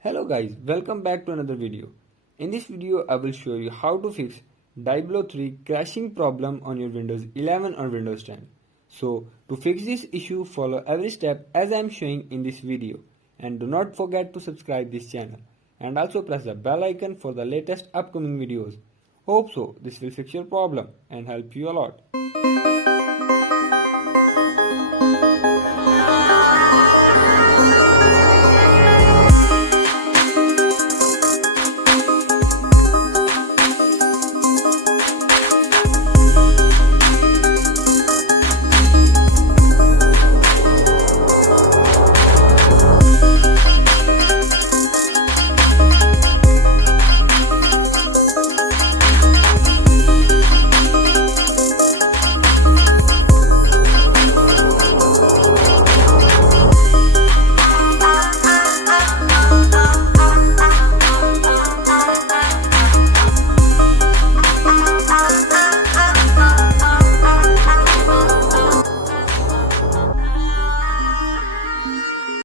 Hello guys, welcome back to another video. In this video I will show you how to fix Diablo 3 crashing problem on your Windows 11 or Windows 10. So to fix this issue, follow every step as I am showing in this video, and do not forget to subscribe this channel and also press the bell icon for the latest upcoming videos. Hope so this will fix your problem and help you a lot.